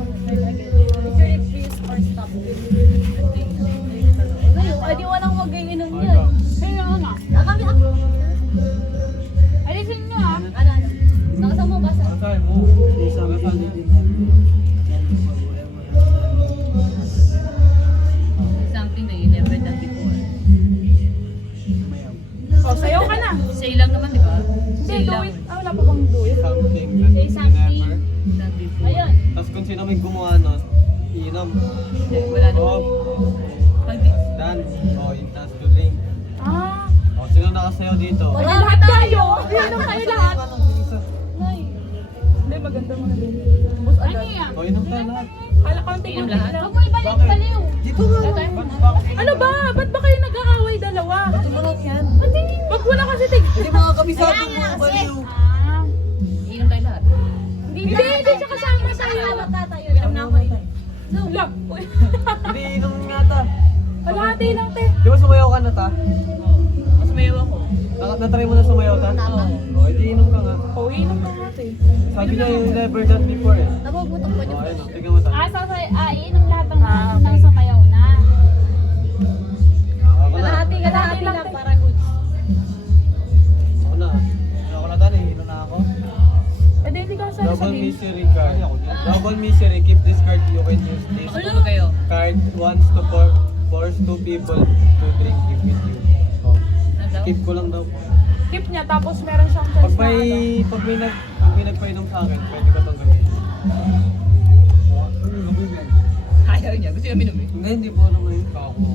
or stop Adi walang mag-iinom yan. Kaya nga. Kami Alisin nyo ah. Ano? Nakasama mo ba sa? Saan mo? Sabi pa niya. Something that you never done before. O, sayaw ka na. Say lang naman, di ba? Say Say do lang. it. Ah, wala pa bang do it? Something that Say you something. never. Done before. Ayun. Tapos kung sino may gumawa nun, iinom. Wala na. Oh, Pag dance. Oh, it has to drink. Ah. Oh, sino nakasayaw dito? Ay, Wala lahat tayo. tayo. Inom kayo lahat. Nay. Hindi, maganda mga din. Bus ano agad. yan? Oh, inom tayo lahat. Kala konti Inom konti lahat? lang. Huwag mo ibalik baliw. Dito nga. Ano ba? Ba't ba kayo nag-aaway dalawa? Sumunod yan. Wag wala kasi tig... Hindi mga kabisado mga baliw. Ah. Iinom tayo lahat. Hindi siya kasama sa'yo. Tatayo. Inom na ako eh. Look. Uy. Hindi, inom nga ta. Kalahati lang, te. Di ba sumayaw ka na ta? Oo. Mas mayaw ako. Na-try mo na sumayaw ta? Oo. Oh, hindi inom ka nga. Oh, inom ka nga, te. Sabi niya yung never done before eh. Nabubutok pa niyo. Oh, ayun, tingnan mo ta. Iinom lahat ng sumayaw na. Ako na. Kalahati lang para good. Ako na. Ako na ta, nahihilo na ako. Eh, di hindi ka kasali sa Double game. misery card. Double misery. Keep this card. You can use this Makatulog kayo. card once to force two people to drink it with you. Oh. Ano daw? Keep ko lang daw. Keep niya, tapos meron siyang Pag choice na ano. pag may nagpainom sa akin, pwede ka tong gawin. Ayaw niya. Gusto niya minum eh. Hindi po naman yung kako.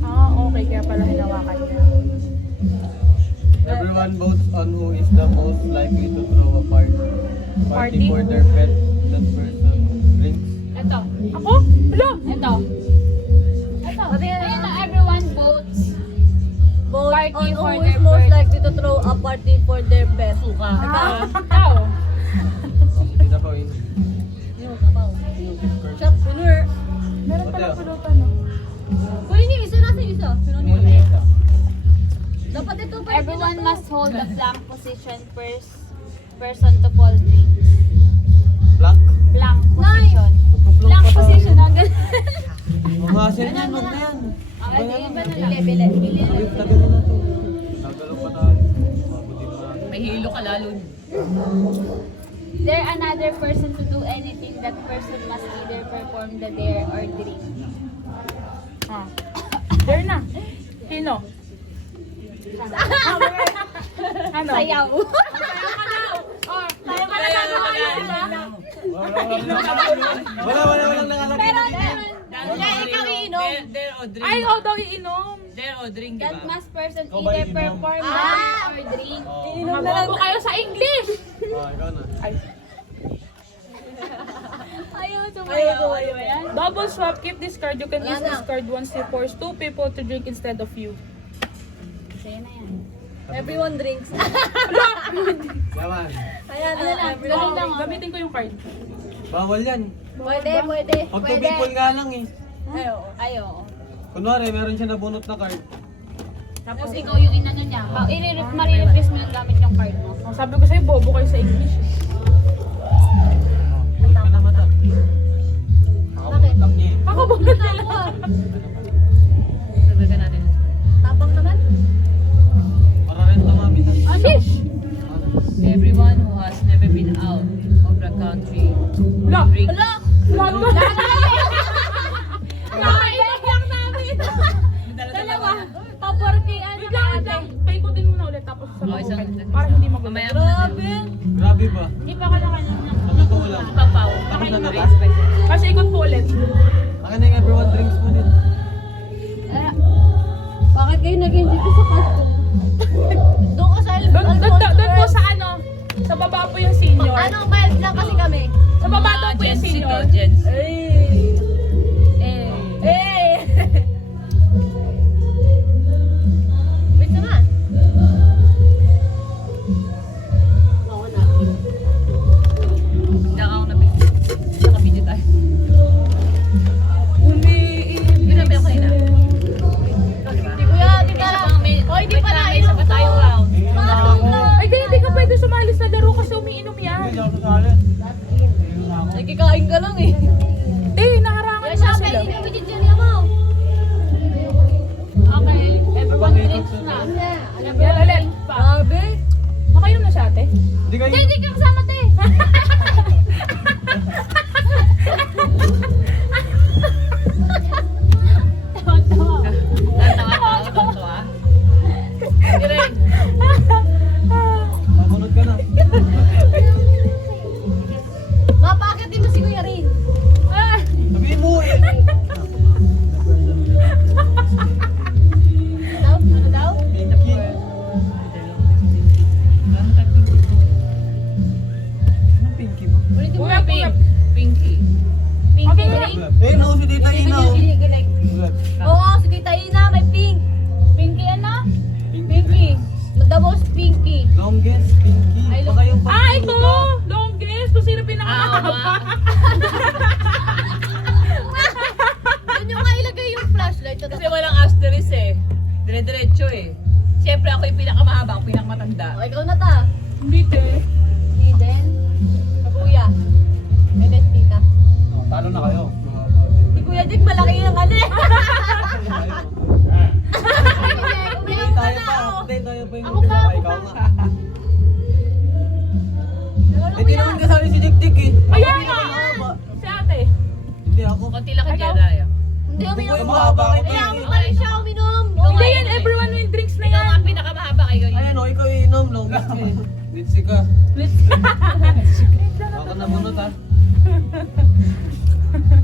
Ah, okay. Kaya pala hinawakan niya. Everyone votes on who is the most likely to throw a Party? party for their pet. That person drinks. Ito. Ako? Hala! Ito. Ito. Ayun na, everyone votes. Vote Party on for who their is most birth. likely to throw a party for their pet. Suka. Ikaw. Hindi pa yun. Yung kapaw. Yung gift card. Shot winner. Meron Ate, pala ah. pulutan, no? Kunin niyo isa natin isa. Ano yun? Dapat ito pa. Everyone must hold a blank position first person to pull drinks. Black? Blank Nay! position. Magpa-flow Blank pa tayo. position ang ganun. Umasin yan, wag na yan. Ah, di iba na Bili, lang. bili. Bili. Tabi mo na to. Gagalaw pa tayo. Mabuti pa. May hilo ka lalo. Dare another person to do anything, that person must either perform the dare or drink. Ah. There na. Sino? Ano? Sayaw. Tayo ka na. Walang nakalagay. ikaw iinom. Dare o drink. Ay, ikaw daw iinom. Dare o drink, di That ba? must person Ikaw ba either iinom? perform the Ah! dare or drink. Oh. Mabobo kayo sa English. Ah, ikaw na. Ay. Ayaw Ayaw, sumayaw. ayaw. Yan. Double swap. Keep this card. You can use Wala this na. card once you force two people to drink instead of you. Sa'yo na yan. Everyone drinks. Yaman. Ayan, Ano lang, everyone. lang, oh. Gamitin ko yung card. Bawal yan. Pwede, pwede. Pag two people nga lang eh. Ayaw. Ayaw. Kunwari, meron siya nabunot na card. Tapos ikaw yung inano niya. Marireplace mo lang gamit yung card mo. Ang sabi ko sa'yo, bobo kayo sa English. Bulit ka na mata. Bakit? Lang niya eh. Ako bobo na. Dagdagan natin. Tapang naman. Para rin tumamit. Shish! Everyone who has never been out of the country Look! drink. Look! Look! Nakailan lang namin. Dalawa. Paporti ano Wait lang, wait lang. Paikutin mo na ulit tapos sa Oh, isang- para hindi magulo. Mamaya mo na Grabe. Grabe ba? Hindi pa ka nakalang ng Sa totoo lang. Papaw. Tapos na Raise tata. by side. Kasi ikot po ulit. Akin na yung everyone drinks mo din. Bakit kayo naging dito sa custom? Doon ka sa Doon po sa ano, sa baba po yung senior. Ano, mild lang kasi kami. Sa baba daw Mga po yung Gen Z to, senior. Gen Z. Eh! Wait naman. Oo na. Naka-video tayo. Grabe ako yun ah. Di kuya, di ka Isa lang. pang may... Hoy, di pa na Isa pa tayong round. Parang lang. Ay, di, hindi ka pwede sumali sa laro kasi umiinom yan. hindi ako sasali. Nagkikain ka lang eh. Naharangan Kaya mo siya, na sila. pwede kami dyan mo. Okay, everyone drinks na. Yan ulit. Grabe. Makainom na siya, ate? Hindi kayo. Hindi ka kasama, te. Tawa. Hindi rin. Mamunod ka na. Mapakit din mo si Kuya Rin. Sabihin mo eh. Ano daw? Pinky. Anong pinky mo? Ulitin mo. Kuya, kuya. Pinky. Pink Okay. ring. Eh, no, si Tita Ina. oh. Oo, si Tita Ina, may pink. Pinky ano? Pinky. Pinky. The most pinky. Longest pinky. Ay, Baka yung Ito! Longest! Kung sino pinakamahaba. Doon yung nga ilagay yung flashlight. Kasi walang asterisk eh. Dire-diretso eh. Siyempre ako yung pinakamahaba, ako pinakamatanda. O, ikaw na ta. Hindi, te. Si Den. Sa Kuya. And then Tita. Oh, talo na kayo. Si Kuya Dick, malaki yung ano eh. Hindi tayo pa. Hindi tayo pa yung Ako pa, ako ikaw pa. nga. Hindi naman kasali si Dick Dick eh. Ayan Hindi na! ka mahaba. Si ate. Hindi ako. Konti lang kay Ikaw? Jedaya. Hindi kami Kung yung mahaba ka Kaya pa pa rin siya uminom. Hindi yan, everyone with drinks na Ikaw yan. nga pinakamahaba kayo. Ayan o, ikaw iinom. Longest ka eh. Litsi ka. Let's Baka nabunot ha.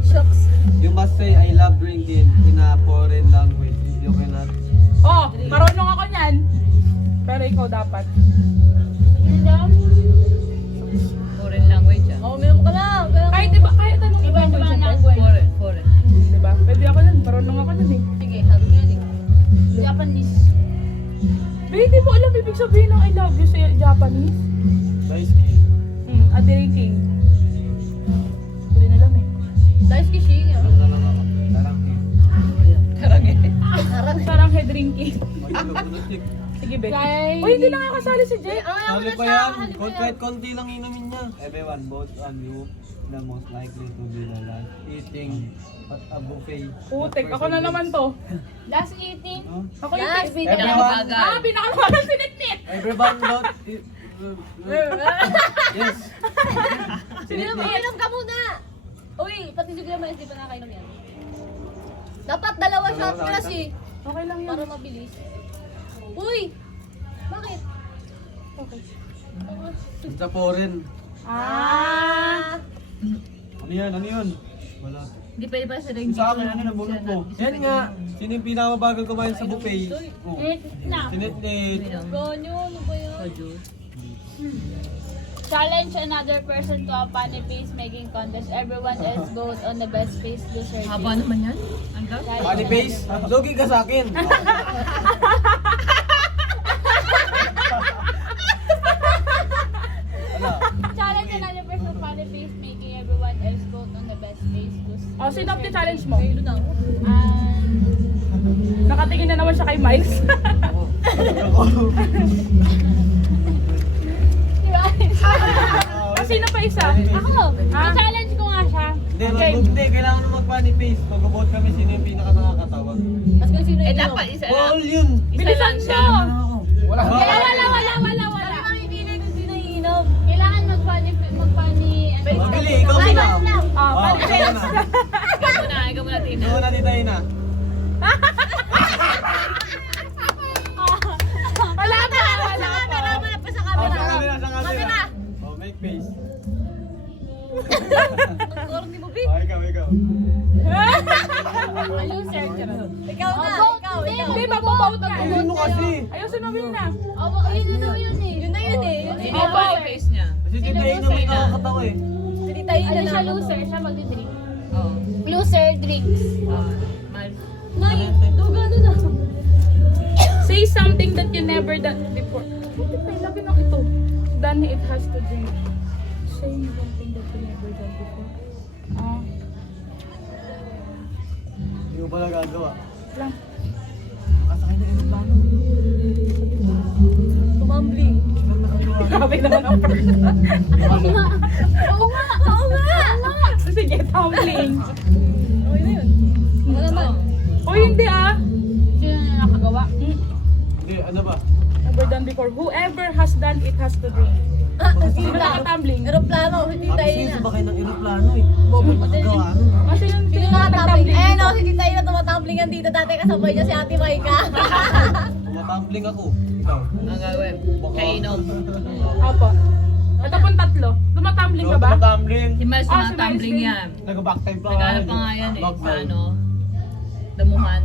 Shucks. You must say I love drinking in a foreign language. You cannot. Oh, marunong ako niyan. Pero ikaw dapat. Yun daw. Foreign language ah. Oh, uminom ka na. Kahit diba, kahit anong Iba language ang yan, te. language. Foreign. Diba? Pwede ako nun. Marunong ako nun eh. Sige, sabi mo yan eh. Japanese. Babe, di mo alam ibig sabihin ng I love you sa Japanese? Daisuke. Adiriking. Hindi na alam eh. Daisuke shi. Alam na lang ako. Tarang Karang eh. Sarang head drinking. Mag-ilog Dick. Sige, be. Kay- Uy, hindi na nga kasali si Jay. Hali pa yan. Kahit konti lang inumin niya. Everyone votes on you. The most likely to be the last eating at a buffet. Putek, ako na naman to. Last eating. No? Ako yung Last pinaka. video. Pinakamabagal. Pinakamagal si Nitnit. Everyone vote. Yes. Uminom ka muna. Uy, pati si Kuya Miles, di pa nakakainom yan. Dapat dalawa shot glass eh. Okay lang yan. Para mabilis. Uy! Bakit? Okay. It's a foreign. Ano yan? Ano yun? Wala. Hindi pwede pa sila Yung sa akin, ano nabunot mo? Yan nga. Sino yung pinakabagal kumain sa buffet? Oh. Na. Sinitnit. Ganyo, ano ba yan? Soju. Challenge another person to a funny face making contest. Everyone else vote on the best face loser. Haba naman yan. Ang gab? Funny face? Lugi ka sa akin. Ano? Challenge another person to funny face making everyone else vote on the best face loser. Oh, sino ang challenge mo? Nakatingin na naman siya kay Miles. Sino pa isa? Ako! Ah? I-challenge ko nga siya. Hindi, Okay. hindi. Kailangan mo mag-funny face. Mag-vote kami sino yung pinaka nakakatawa. Tapos kung sino Eh yung dapat isa lang. Ball yun! Isa Bilisan lang mo! siya. Wala. Wala. Kami mamimili kung sino yung inom. Kailangan mag-funny. Mabili, ikaw muna. Ah, Oh, funny ikaw face. muna. Ikaw muna, Tina. Ikaw muna, Tita Ina. Wala na! Wala pa. Wala pa sa Oh, camera. sa camera, sa camera. Camera. Oh, make face. Ang corny mo, Vic. Oh, ikaw. Loser. Ikaw na. Ikaw. Hindi, mababout ka. Ayun mo kasi. Ayusin mo na. Yun na yun eh. Yun na yun eh. Hindi pa yung face niya. Kasi Tita Ina may nakakatawa eh. Hindi tayo na siya loser. Siya magdi-drink. Oo. Loser drinks. Mal. Nay, dugano na. Say something that you never done before. Bakit may labi ng ito? Done it has to drink. Say something that you never done before. Ah, Hindi mo pala gagawa. lang. Kasakay na yung plano. Tumambling. Grabe na. naman ang person. Oo nga! Oo nga! Sige, tumbling. Okay na yun. Ano naman? O hindi ah. Sino na nakagawa? Hindi, ano ba? Never done before. Whoever has done it has to drink. Sino nakatumbling? Aeroplano, hindi tayo Kasi na. sumakay ng aeroplano eh. Bobo mo din. Gawa. Kasi yung Sino nakatumbling? Eh no, si Tita Ina tumatumblingan dito. Dati kasabay niya si Ate Maika. Tumatumbling ako. Ikaw. Ang gawin. Kainom. Apo. Ito pong tatlo. Tumatumbling ka ba? Tumatumbling. Si Miles Ah, si tumatumbling Miles yan. Nag-back time pa. Naghanap pa nga yan eh. Back Sa time. ano? Damuhan.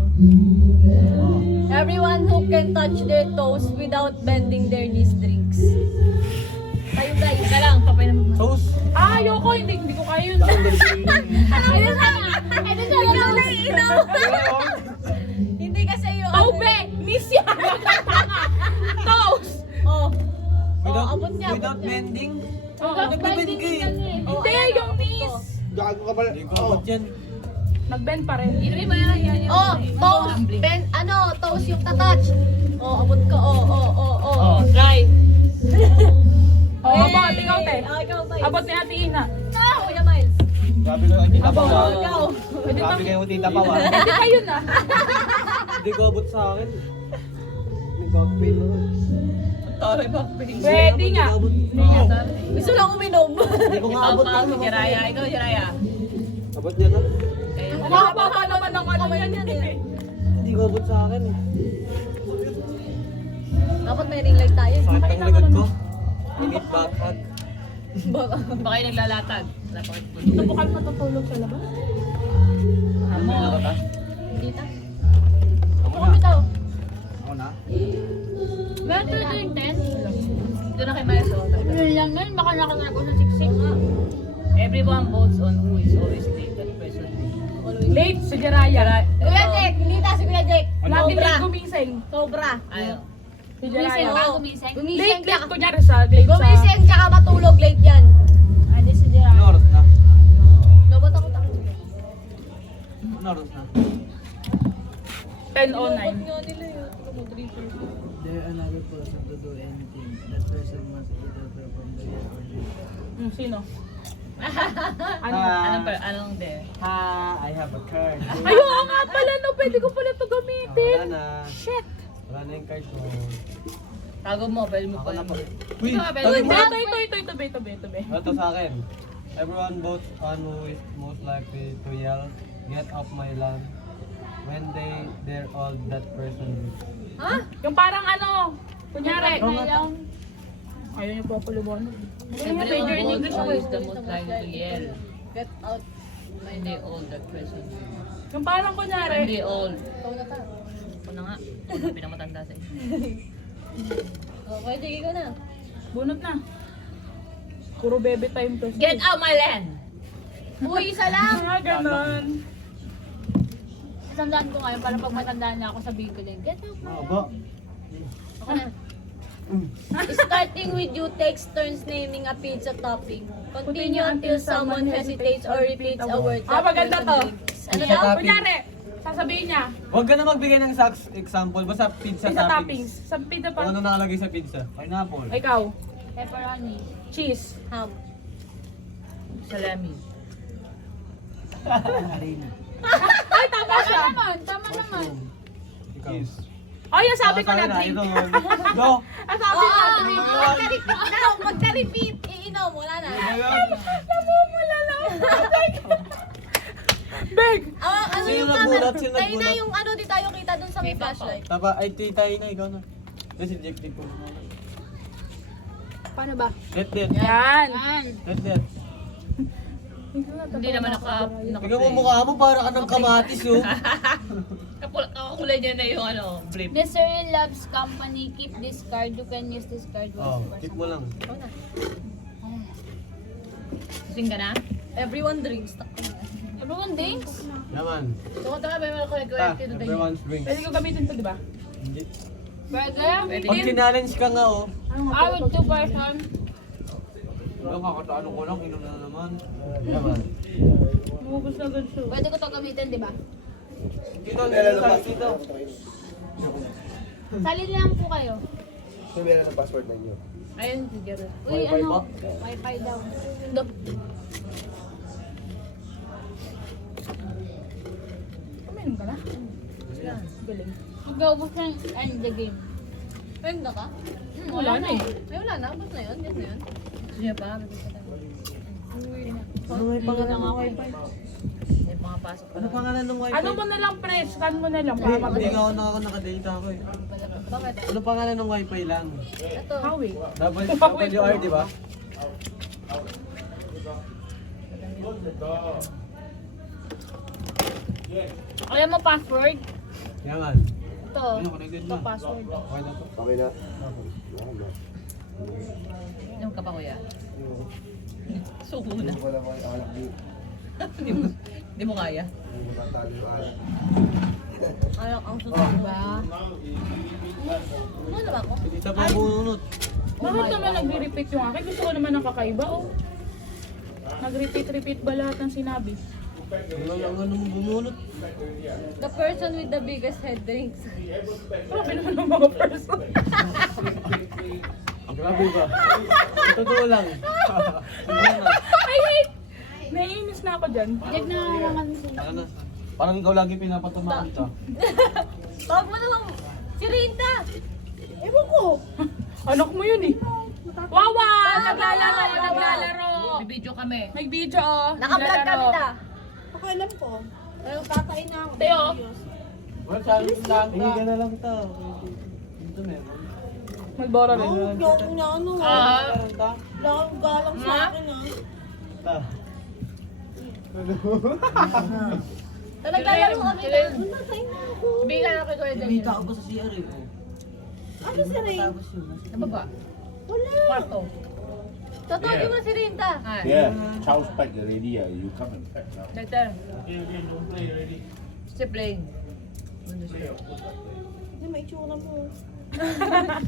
Everyone who can touch their toes without bending their knees drinks. Tayo guys. Teka lang, papay naman. Toast. Ah, ayoko. Hindi ko kaya yun. Ikaw na iinom. Hindi kasi yung... Taube! Miss yan! Toast! Oh. Without, abot niya, abot without niya. bending. Oo. Nag-bend ka eh. Oh, Hindi, ayan, yung oh. miss. Gago ka pala. Hindi ko abot yan. Nag-bend pa rin. Inumin mo yan. Oh, toes. Ben, toes yung tatouch. Oh, abot ka. Oh. Try. Oh, abot. Ikaw, te. Ikaw, Miles. Abot ni Ate Ina. Kuya Miles. Sabi ko yung tita pa Abot. wa. Ikaw. Pwede Sabi to. ko yung tita pa wa. Hindi kayo na. Hindi ko abot sa akin. Nag-back pain ako. Sorry, papay. Pwede nga. Hindi nga. Gusto lang uminom. Hindi ko nga Ikaw abot pa, ano. si Jiraya. Ikaw, Jiraya. Abot niya na. Nakababa naman ang ano yan eh. Hindi ko abot sa akin. Dapat may ring light tayo. Sakit ang likod ko. Init backhand. Baka. Baka yung naglalatag. Ito bukan matutulog sa labas. Ano ba? Hindi ta. Ako Kami tao. Ako na? Meron tuloy yung 10? Doon na kay Miles. oh. Yun lang yun, baka nakanarap ko sa siksik. Everyone votes on who is always late. That person. Late si Jiraya. Kuya Jack. Hindi ta si Kuya Jack. Lagi Sobra. late gumising. Sobra. Ayaw. Si Gumising Jiraya. ka, gumising. Gumising Late tsaka. kunyari sa late sa... Gumising tsaka matulog late yan. Adi si Ano Jiraya. oras na? No, ba't ako takot? Ano oras na? 10:09. Nga nila yun. There another person to do anything. That person must either perform the year or leave. Sino? Anong there? Ha, I have a card. Ay, oo nga pala no. Pwede ko pala ito gamitin. Wala na. Shit. Wala na yung card ko. Tago mo, pwede mo Ako pa na yun. pa. Uy, Ito, tawag mo. Ito. Ito sa akin. Everyone votes on who is most likely to yell, "Get off my lawn." When they're all that person is. Ha? Yung parang ano, kunyari. Ngayon, Ayaw niyo po ako lubuan. Everyone votes on who is the most likely to yell. Get out. When they all that person. Yung parang When kunyari. they all. Ikaw na ta. Ako na nga. Ako na pinamatanda sa inyo. Oh, Kuya Jack, ikaw na. Bunot na. Puro baby time to. Get out my land! Uy, isa lang. Ah, ganon. Tandaan ko ngayon, para pag matandaan na ako, sabihin ko din, get up. Aba. Ako na. Starting with you takes turns naming a pizza topping. Continue until someone hesitates or repeats a word. Ah, maganda to. Ano Pizza daw? topping. Kunyari, sasabihin niya, Huwag ka na magbigay ng example. Basta pizza, pizza toppings. toppings. Sa pizza Kung pa. ano nakalagay sa pizza? Pineapple. Ikaw, Pepperoni. cheese. Ham. Salami. Ay, tama siya. Tama naman. Ikaw. Ay, yung sabi ko na Ito drink. nun. Go! Ang sabi ko na drink. Magka-repeat. Iinom. Wala na. Namumula lang. Beg! Ano Sino yung nagbulat? camera? Sino Tayo na nagbulat? yung ano, di tayo kita dun sa may May papa. flashlight. Tapa, ay titay na, ikaw na. Kasi Jack Dick ko. Paano ba? Let. Yan. Yan. Let. Hindi naman Tingnan mo mukha mo, para ka ng kamatis oh. Kakulay niya na yung ano, brief. Misery Loves Company, keep this card. You can use this card Oh, once. tip mo lang. Ikaw na. Sing ka na? Everyone drinks. Everyone thanks. Naman. So, ito ka ba yung Ah, everyone's drinks. Pwede ko gamitin to, di ba? Hindi. Burger. Pag challenge ka nga oh. I would 2 person. Wala, kakataano ko lang, inom na naman. Naman. Mubos na agad siya. Pwede ko to gamitin, di ba? Dito, dito. Salin lang po kayo. Sabihan ng password ninyo. Ayun, si Jero. Uy, Wi-Fi ba? ano? Wi-Fi daw. Kumain ka na? Galing. Mag-ubos ng end the game. Friend na ka? Wala na eh. Ay, wala na. Basta na yun. Yes na yun. Siya pa, bibigyan tayo. Ano may pangalan ng wifi? May pangapasok pa Ano pangalan ng wifi? Ano mo na lang, pre? Scan mo na lang. Hindi, Para hindi mag- ako nakadata ako eh. Bakit? Ano pangalan ng wifi lang? Ito. Hawi. WR, di ba? Alam mo password? Yan man. Ito. Ano, connected na. Password. Okay na to. Okay na? Inom ka pa, kuya? Suko na. Hindi ko lang mga alak dito. Hindi mo kaya. Hindi mo tatalo yung alak. Alak ang susunod ba? Ano ba ako? Isa pa bunot. Bakit naman nag-repeat yung akin? Gusto ko naman ng kakaiba, oh. Nag-repeat ba lahat ng sinabi? Ano lang ano mo bumunot? The person with the biggest head drinks. Grabe naman ang mga person. Grabe ba? Totoo lang. Sige na. I hate! Naiinis na ako dyan. Check na naman sila. Ano na? Parang ikaw lagi pinapatumaan ka. Tawag mo naman. Si Rinta. Anak mo yun eh. Wawa! Naglalaro! Bibidyo kami. May video, oh. Naka-vlog kami ta. Pero kakain na ako. Teo, Well, saan lang ka? Hindi na lang to. Dito meron. magbora rin. Ah, Galang sa akin Ta. Naglalaro kami. bigyan na kay Kuya Daniel. Kumita ako ba sa CR eh? Ano si Rin? Sa baba. Kwarto. Totoo, di mo na si Rinta. Ah, Yeah, Charles pack already. You come and pack now. Later. Still playing.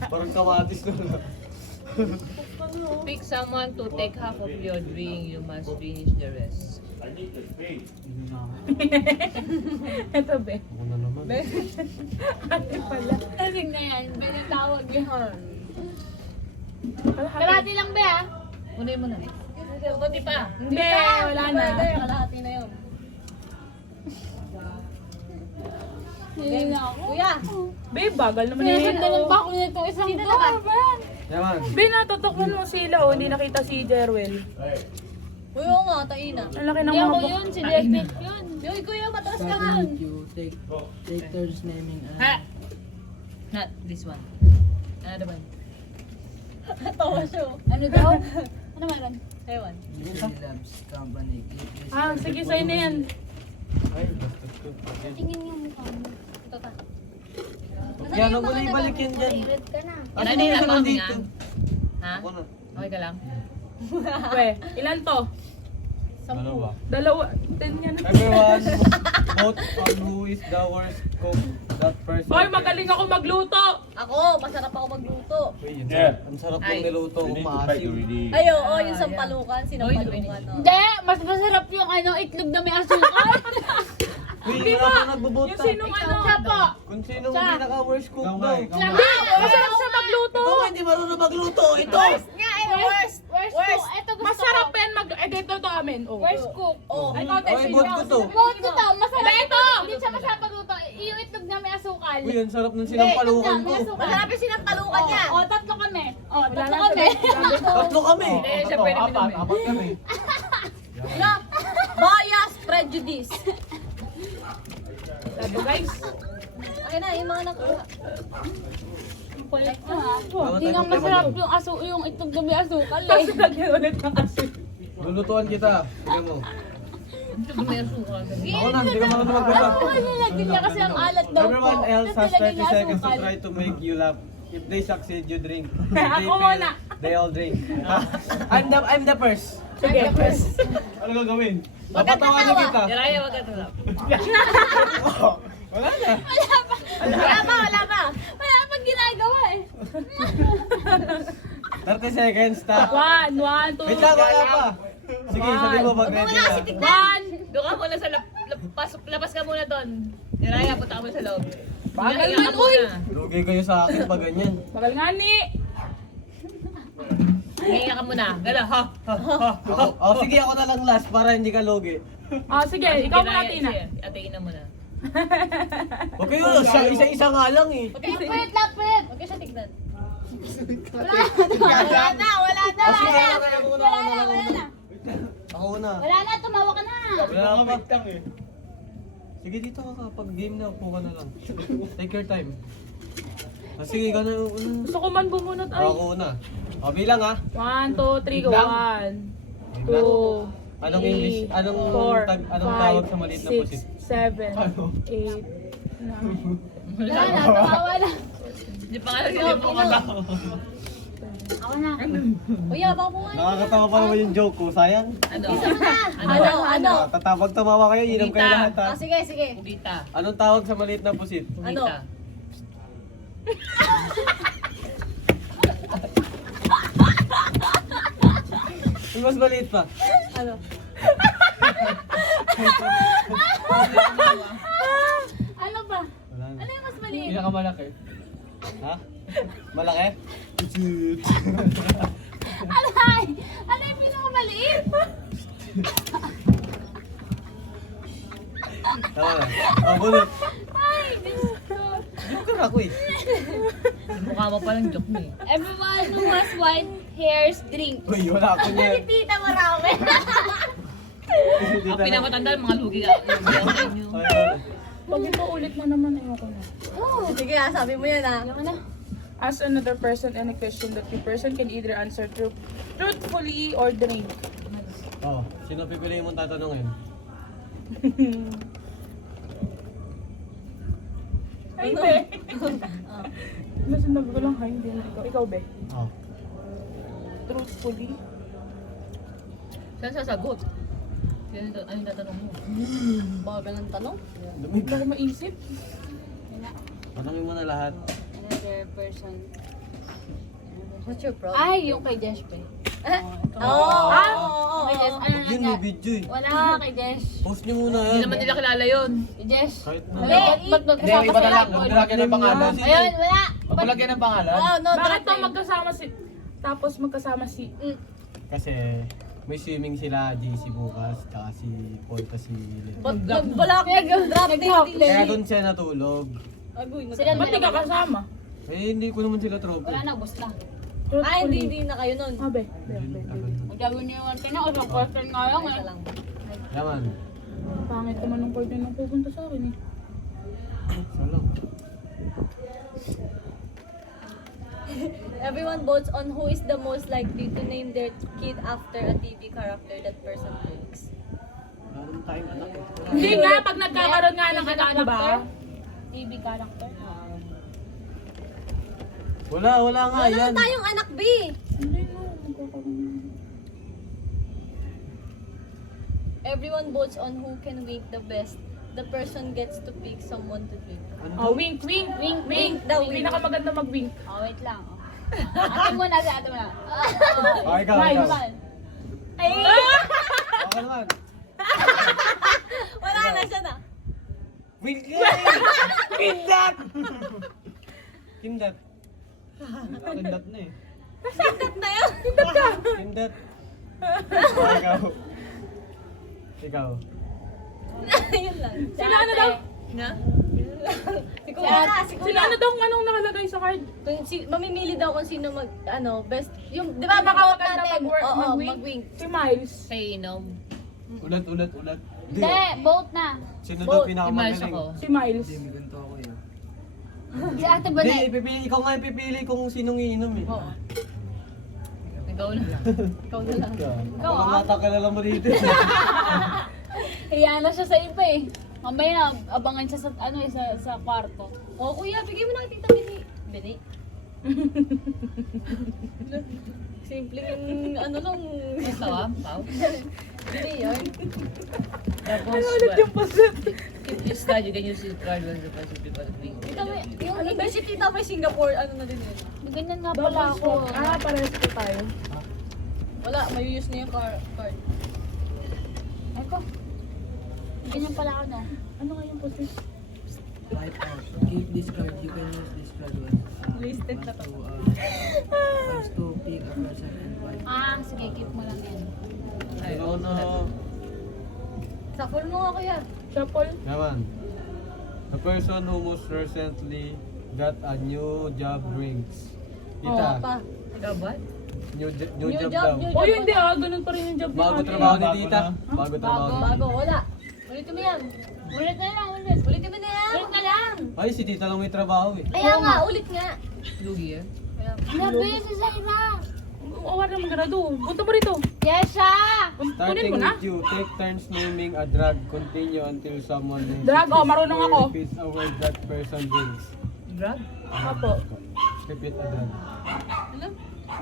Parang kamatis na lang. Pick someone to take half of your drink. You must finish the rest. Hindi na ako. Ito, be. Ako na naman. Ate pala. Kasi na yan. May natawag yun. Kalahati. Kalahati lang ba ah? Kunin mo na. Kunti pa. Hindi, wala na. Pwede, kalahati na yun. Hindi na ako. Kuya, Be, bagal naman yun. Sinasanda ba ako nito isang Sino door? naman? Yaman. Be, natutukman mo sila, oh. Hindi nakita si Jerwell. Uy, oo nga, taina. Ang laki ng Hindi mga ako yun. Si David yun. Uy, kuya, mataas ka nga. Starting with you, take turns naming Ha? Not this one. Another one. Tawa siya. Ano daw? Ano meron? Ewan. Labs Company. Ah, sige, sa'yo na yan. Ay, bastos ko. Tingin yung mukha mo. Ito ta. Yan, huwag mo na ibalik yan dyan. Red ka na. Asa Hindi mo na na kami dito? Ha? Ako na. Okay ka lang? We, ilan to? Dalawa. Dalawa. 10 yan. Everyone, vote on who is the worst cook that person. Hoy, magaling ako magluto! Ako, masarap ako magluto. Uy, Yeah. ang sarap Ay. ng niluto You kung need to pack maasim. already. Ay, oo, yung sampalukan, sinampalukan. Oh. Hindi! Mas masarap yung ano, itlog na may asukal. Uy, wala kang nagbubuta. Yung sinong ano? Siya po. Kung sinong pinaka-worst cook daw. Hindi! Masarap siya magluto! Ito hindi marunong magluto. Ito! Nga eh, worst. Worst cook. Ito gusto Masarap ko. yan mag... Eh, dito to amin. Oh. Worst cook. Oh, Ito, Ay, vote ko to. Vote ko to. Masarap Hindi, ito! Hindi siya masarap magluto. Yung itlog na may asukal. Uy, ang sarap ng sinampalukan May ko. asukal. masarap yung sinampalukan niya. Oh, tatlo kami. Oh, Wala tatlo na kami. Tatlo kami. Eh, siya pwede minumin. Apat kami. No, bias, prejudice. Labo, guys. Okay na, yung mga nakuha. Kulit mo ha. Hindi nga masarap yung itlog na may asukal eh. Tapos lagyan ulit ng asin. Lulutuan kita. Tingnan mo. Ito may asukal. Ako na, hindi ka marunong magbasa. Ano nilagyan niya kasi ang alat daw po. Everyone else has Tapos nilagyan 30 niya seconds to asukal. try to make you laugh. If they succeed, you drink. If they Ako fail, muna. they all drink. I'm the first. Sige. Ano gagawin? Wag kang Papatawanin tatawa. kita. Raya, wag ka tulap. Wala na. Wala pa. Wala pang ginagawa eh. 30 seconds, stop. 1, 2, 3. Wait lang, wala pa. Sige, sabi mo pag ready na. 1. Doon ka muna sa labas ka muna doon. Raya, punta ka muna sa loob. Bagal Iyak ka man, uy! muna. Lugi kayo sa akin pag ganyan. Bagal nga ni. Hinga ka muna. Gala, ha? Sige, ako na lang last para hindi ka logi. Sige, ikaw muna, Tina. Ate Ina muna. Huwag kayo, isa-isa nga lang eh. Lapit, lapit! Huwag ka siya tignan. Wala na. Sige, ako na. Ako na. Wala na, tumawa ka na. Wala pa. Sige, dito ka. Pag game na, upo ka na lang. Take your time. Sige, ikaw na. Gusto ko man bumunot ay. Ako na. Bilang ha. 1, 2, 3, go. 1, 2, Anong English? Anong 4, anong tawag sa maliit na pusit? 7, 8, 9. Wala na, tumawa na. Hindi pa nga Ako na. Kuya, baka po nga. Nakakatawa pa naman yung joke ko. Sayang. Ano? Ano? Tatapag tumawa kayo, inom kayo lahat ha. Sige, sige. Pugita. Anong tawag sa maliit na pusit? Ano? Pugita. Yung mas maliit pa. Ano? Ano ba? Wala na. Ano yung mas maliit? Pinakamalaki. Ha? Malaki? Alay! Ano yung pinakamaliit? Tama na. Bunot. Ay, Diyos ko. Joker ako eh. Mukha mo palang joke mo eh. Everyone who has white hairs, drink. Uy, wala ako niyan. Tita, marami. Ang pinamatanda, mga lugi ka. Pag ito ulit na naman, ayoko na. Sige, sabi mo yan Ano na? Ask another person any question that the person can either answer truthfully or drink. Oh, sino pipiliin mong tatanungin? Ay, be. Sinabi ko lang, hi, hindi na ikaw. Ikaw, be. Oh. Truthfully. Saan sasagot? Ano yung tatanong mo? Baka ng tanong. Lumig. Hindi ako maisip. Tanungin mo na lahat. Another person. What's your problem? Ay, yung kay Jesh, pe. Oo. Kay Jesh, ano na Yun, may video eh. Wala, kay Jesh. Post niyo muna yan. Hindi naman nila kilala yun. Kay Jesh. Kahit na. Wala, ba't magkasama Hindi, iba na sila? lang. Maglagyan ng pangalan. Ayun, wala. Maglagyan ng pangalan. No, Bakit to magkasama si... Tapos magkasama si... Kasi may swimming sila, JC bukas, tsaka si Paul, si Lynn. Ba't nagbalak? Drop Kaya doon siya natulog. Agoy, Sila Ba't di ka kasama? Eh, hindi ko naman sila trophy. Wala na, bus na. Truthfully. hindi na kayo nun. Be. Magdami niyo yung antena, o isang question nga lang eh. lang. Yaman. Pangit naman ng card na pupunta sa akin eh. Salang. Everyone votes on who is the most likely to name their kid after a TV character that person likes. Wala naman tayong anak eh. Hindi nga, pag nagkakaroon nga ng anak, diba? TV character. Wala nga Ano yan. tayong anak, B? Hindi nga, nagkakaroon. Everyone votes on who can wink the best. The person gets to pick someone to drink. Oh, wink. Wink daw, wink. Pinakamaganda mag-wink. Oh, wait lang. Oh. Ate mo na, ate mo na. Okay, ikaw. Miles. ikaw. Ay! Okay naman. Wala na siya na. Kindat! Kindat. Kindat na eh. Sindat na yun. Kindat. Okay, ikaw. Ikaw. Yun lang. Sila ano daw? Na? Si Kuya na, si Sila Kuya. ano daw anong nakalagay sa card? Mamimili daw kung sino mag, best. Yung, di ba, Baka mag-vote maganda natin. mag-work, Oo, mag-wink. mag-wink. Si Miles. Kay Inom. Ulat. Hindi, vote na. Sino Both. daw Miles pinakamagaling? ako. Si Miles. Hindi, may ganito ako eh. Si ate ba Hindi, na? ipipili. Ikaw nga ipipili kung sinong iinom eh. Oo. Ikaw na. Ikaw na lang. Ikaw ang natakilala mo dito. Hiya na siya sa iba eh. Mamaya, abangan siya sa, sa kwarto. Oh, kuya, bigay mo na kay Tita Bini. Bini? Simple yung lang. Ito Pao. Bini yun. Tapos, Yung pasit. if you study, then you see card when the possible but we. Tita May, yung English si Tita May Singapore, ano na din yun? Ganyan nga pala ako. Parehas ko tayo. Wala, may use na yung card. Ay ko. Ganyan pala ako no. Ano nga yung pasit? wipe out. Keep this card. You can use this card once to pick a person and wipe. Sige, keep mo lang yan. Ano? Shuffle mo nga kuya. Shuffle. Naman. The person who most recently got a new job drinks. Kita. Pa. Ikaw ba? New New job job, daw. new Oh, hindi ganun pa rin yung job ni Bago ate. trabaho ni tita. Bago trabaho ni Bago, wala. Ulitin mo yan. Ulit na lang, ulit. Ulitin mo na yan. Ulit na lang. Ay, si tita lang may trabaho eh. Kaya nga, ulit nga. Lugi yan. Grabe si Zaira. Awa naman ka na doon. Punta mo rito. Yesha! Kunin Starting mo na. with you, take turns naming a drug. Continue until someone Drug, oh, marunong ako. repeats a word that person drinks. Drug? Apo. Repeat a drug.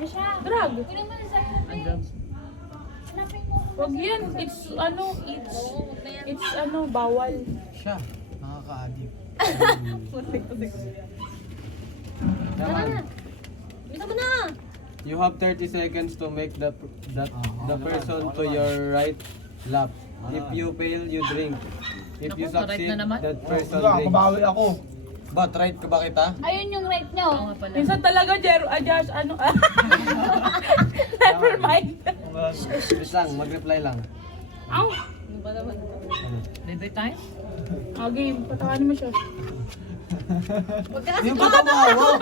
Yesha! Drug. Kunin mo na Zaira, Ang drug? please. Hanapin mo. Wag yan. It's bawal. Siya, nakaka-addict. Tara na. Bisa mo na. You have 30 seconds to make the person to your right laugh. If you fail, you drink. If you Naku, right succeed, na naman. that person Wala, drinks. kabawi ako. Ba, right ka ba kita? Ayun yung rate nyo. Oo nga pala. Minsan talaga, Josh, never mind. Wait lang, mag-reply lang. Ow! Ano ba naman? Ano? Libre time? Game. Patawanin mo siya. Huwag ka kasi Yung patawa!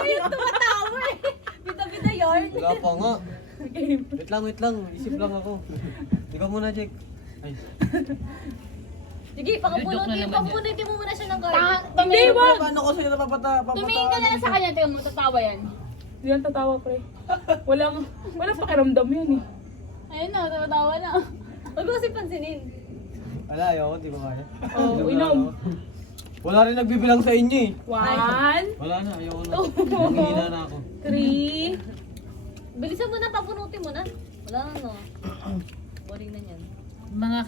Ayun, tumatawa eh. Bida-bida yarn. Wala pa nga. Game. Wait lang. Isip lang ako. Ikaw muna, Jake. Ay, Sige, Joke na pakapunutin. naman Pakapunutin mo muna siya ng card. Hindi, wag! paano ko sa'yo napapata? Tumingin ka na lang sa kanya, tingnan mo, tatawa yan. Hindi yan tatawa, pre. Walang pakiramdam yan eh. Ayun na, tatawa na. Huwag mo kasi pansinin. Wala, ayoko, di ko kaya. Oh, Inom na inom. ako. Wala rin nagbibilang sa inyo eh. 1, Wala na, ayoko na. Oh. Nanghihina na ako. 3, Bilisan mo na, papunutin mo na. Wala na, no. Boring na yan. Mga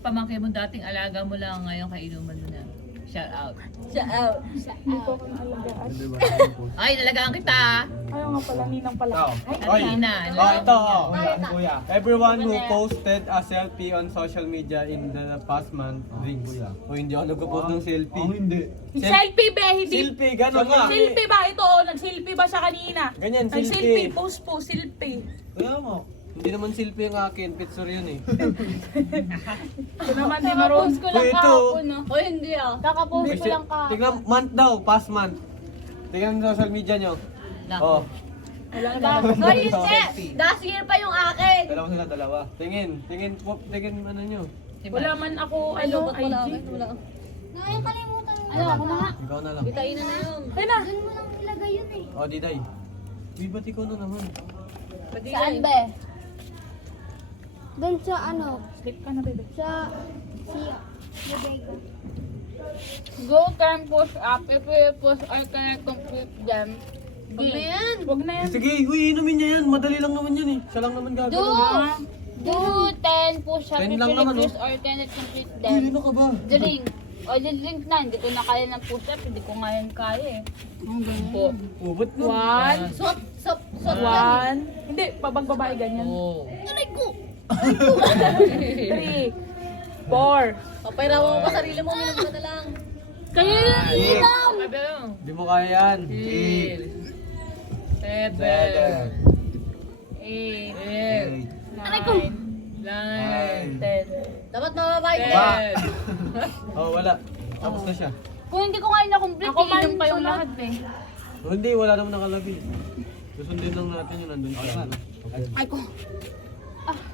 pamangkin mo dating alaga mo lang ngayon kainuman mo na. Shout out. Siya out. hindi ko ako naalagaan. Ay, nalagaan kita. Ayaw nga pala, ninang pala. Ay, Ina. ito. oh. Kuya. Everyone who posted a selfie on social media in the past month drinks. O hindi ako nagpo-post ng selfie. hindi. Selfie, be, hindi. Selfie, gano'n nga. Selfie ba ito? Nag-selfie ba siya kanina? Ganyan, Nag-selfie, selfie. post po, selfie. Kaya mo. Hindi naman selfie yung akin, picture yun eh. Ito naman, di maroon. Kakapost ko lang Ito. kahapon, no? O hindi ah. Kakapost ko lang kahapon. Tignan, month daw, past month. Tignan sa social media nyo. Oh, Wala na. Sorry, hindi. Last year pa yung akin. dalawa. Tingin ano nyo. Wala man ako, Lobot wala IG. akin. Wala. Ayun, kalimutan mo. Ano, ako na nga. Ikaw na lang. Bitain na yun. Ayun na. Doon mo lang ilagay yun eh. Oh, Diday. Uy, ba't ikaw na naman? Saan ba? Doon sa ano, Sleep ka na, bebe. sa Bodega. Go can push up. If you push or can complete them. Huwag na yan. Huwag na yan. Sige, uy, inumin niya yan. Madali lang naman yan eh. Siya lang naman Do! gagawin. Do 10 push up 10 if lang you naman, refuse or cannot complete Uy, them. ano ka ba? Drink. O, drink na. Hindi ko na kaya ng push up. Hindi ko ngayon kaya eh. Ang ganun. Po. Oh, ba't na? 1, Sop yan. 1. Hindi, pabag babae ganyan. Oo. 3, 4. Papairawan mo pa sarili mo. Minum ka na lang. Kayo yung inom! Di mo kaya yan. 7, 8, 9, 10. Dapat mababayad Ba? ka. Oh, wala. Tapos na siya. Kung hindi ko kaya na-complete, Ako man iinom pa yung sunod. lahat eh. Oh, hindi, wala naman nakalabi. Susundin lang natin yun. Nandun siya. Ay ko.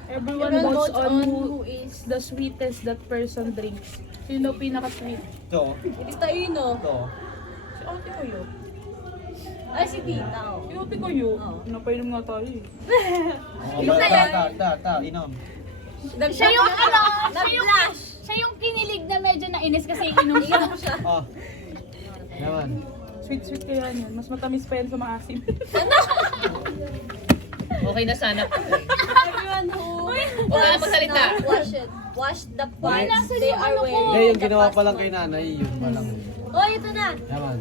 Everyone votes on who is the sweetest that person drinks. Sino pinaka-sweet? Ito. Hindi tayo no. Ito. Si Ate ko yun. Ay, si Tita. oh. Si Ate ko yun. Oo. Napainom nga tayo eh. Inom. Siya yung ano, Nag-flash. siya yung kinilig na medyo nainis kasi inom siya. Inom siya. Oh. Naman. Sweet-sweet kaya yan. Mas matamis pa yan sa maasim. Okay na sana. Everyone who Huwag ka na magsalita. wash it. Wash the parts Nasaan they yung are ano ko? wearing. Hindi, yung the ginawa past pa lang month. kay nanay, yun pa lang. Oh, ito na. Naman.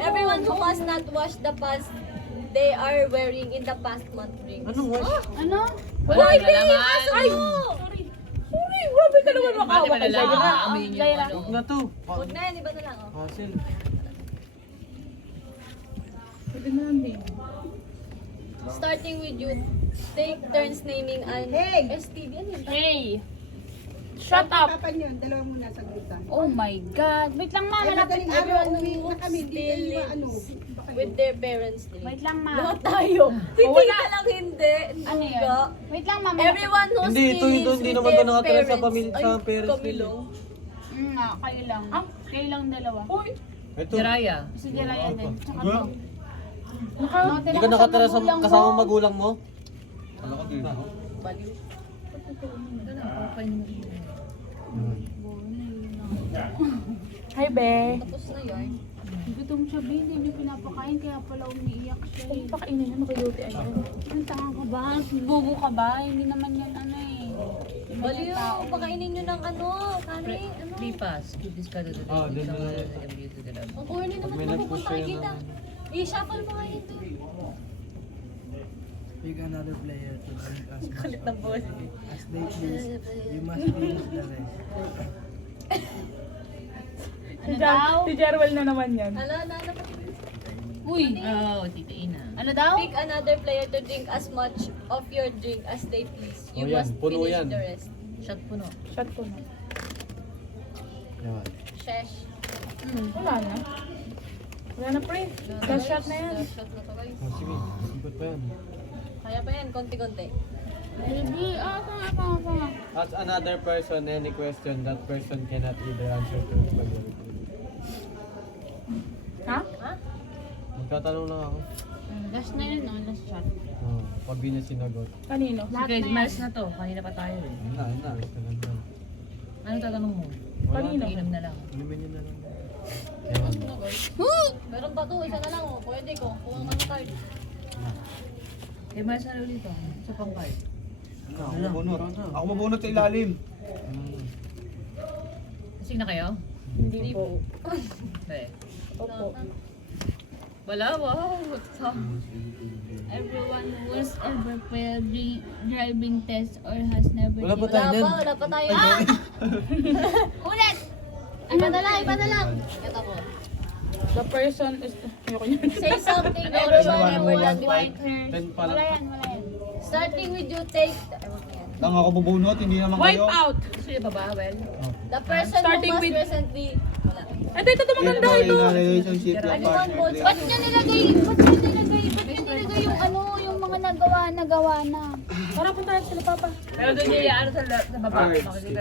Everyone who has not washed the past they are wearing in the past month ring. Anong wash? Ano? Wala, Wala hindi! naman. Ay! Sorry. Sorry, grabe dalawa makawak. Amin yung Zaira. ano. Huwag na to. Huwag na yan, iba na lang. Oh. Hassle. Pwede na lang din. Starting with you, take turns naming an STD. Ano yun? Hey! Shut up! Kapan yun? Dalawa muna sa grutan. Oh my God! Wait lang ma, Eh, malapit madaling na araw, yun. uwi na kami. Hindi Still kayo lives ano. with their parents. Wait lang ma. Lahat tayo. Hindi ka lang hindi. Ano yun? Nga. Wait lang ma, malapit. Everyone who Hindi, still ito, lives hindi with naman their to nakatira sa parents. pamilya- sa Ay, parents kami nila. lang. Nga, kayo lang. Kayo lang dalawa. Uy! Ito. Jiraya. Si Jiraya din. Tsaka Huh? to. Hindi ka nakatira sa kasama magulang mo? Baliw. Hi, be. Tapos na yun. Gutom siya, Bin. Hindi niya pinapakain, kaya pala umiiyak siya. Kung pakainin niya, makayuti ay yan. Ang tanga ka ba? Bobo ka ba? Hindi naman yan ano eh. Baliw. Pakainin nyo ng ano. Kani. Ano. Lipas. Keep this card to the Ah, din na. Ang corny naman May nag-push mapupunta siya kita. ng- I-shuffle mo nga ito. Pick another player to drink as much Kulit ng boss. as they please. You must finish the rest. Si Si Jarwell na naman yan. Ano, ano, ano. Uy! Oh, Tita Ina. Ano daw? Pick another player to drink as much of your drink as they please. You Oh, yan. must Puno finish yan. the rest. Shot puno. Shot ko na. Yan. Shesh. Wala na. Wala na, pre. Last shot na yan. Last shot na to, guys. Oh, sige, ikot pa yan. Kaya pa yan, konti-konti. Baby, ako. Ask another person any question that person cannot either answer truthfully. Ha? Ha? Magtatanong lang ako. Last na yun, no? Last shot. Oh, pag di na sinagot. Kanino? Lahat Sige, na yan. Miles na to. Kanina pa tayo eh. Na. Ano tatanong mo? Wala. Kanino? Inom na lang. Inumin niyo na lang. Yan. Meron pa to, isa na lang. Oh. Pwede ko. Kuha ka ng card. Eh, Miles na ulit to. Sa pang-card. Ako mabunot. Ako mabunot sa ilalim. Kasing na kayo? Hindi po. Eh. Opo. Wala, wow. What's up? Everyone who has ever failed driving test or has never Wala pa tayo niyan. Wala pa tayo. Ulit! Iba na lang. Ito po. The person is... Ayoko niyan. Say something or Everyone who whatever has that white white. hair. Ten pa Wala lang. yan, wala yan. Starting with you, take... Lang ako bubunot, hindi naman Wipe kayo. out! Gusto niyo pa ba, Well? The person Starting who must with- recently... Wala. Ito maganda Ito, ito. in a relationship, your Anyone partner votes- Ba't niya nilagay yung ano, yung mga nagawa na? Para puntahan sila, Papa. Pero doon niya ano sa baba. Makikita